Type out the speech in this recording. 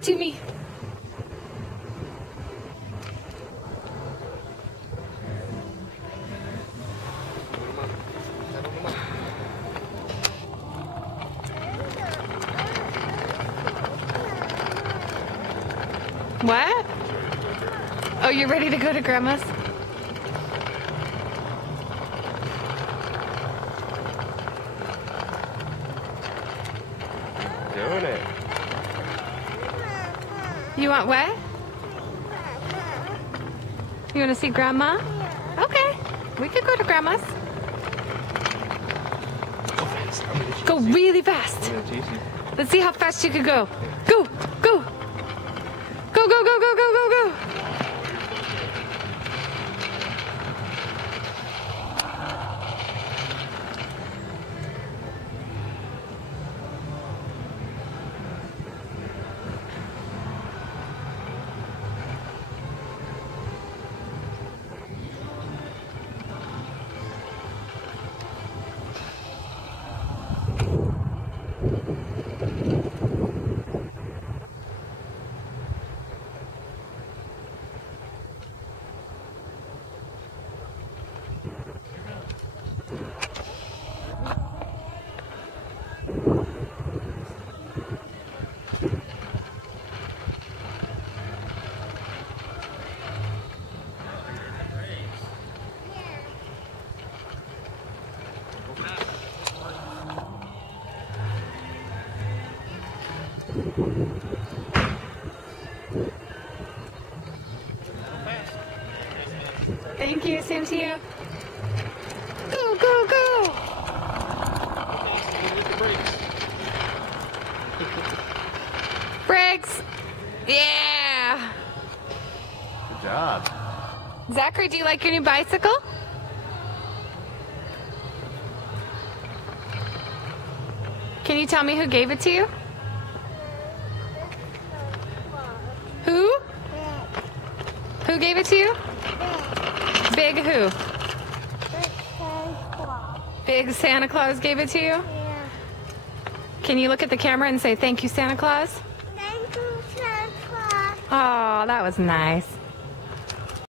touching me. What? Oh, you're ready to go to Grandma's? Doing it. You want what? You want to see Grandma? Okay, we could go to Grandma's. Go fast. Go really fast. Let's see how fast you could go. Go, go. Go, go, go, go, go, go, go. Thank you, same to you. Go, go, go! Brakes! Yeah! Good job. Zachary, do you like your new bicycle? Can you tell me who gave it to you? Who? Who gave it to you? Big who? Big Santa Claus gave it to you? Yeah. Can you look at the camera and say thank you, Santa Claus? Thank you, Santa Claus. Oh, that was nice.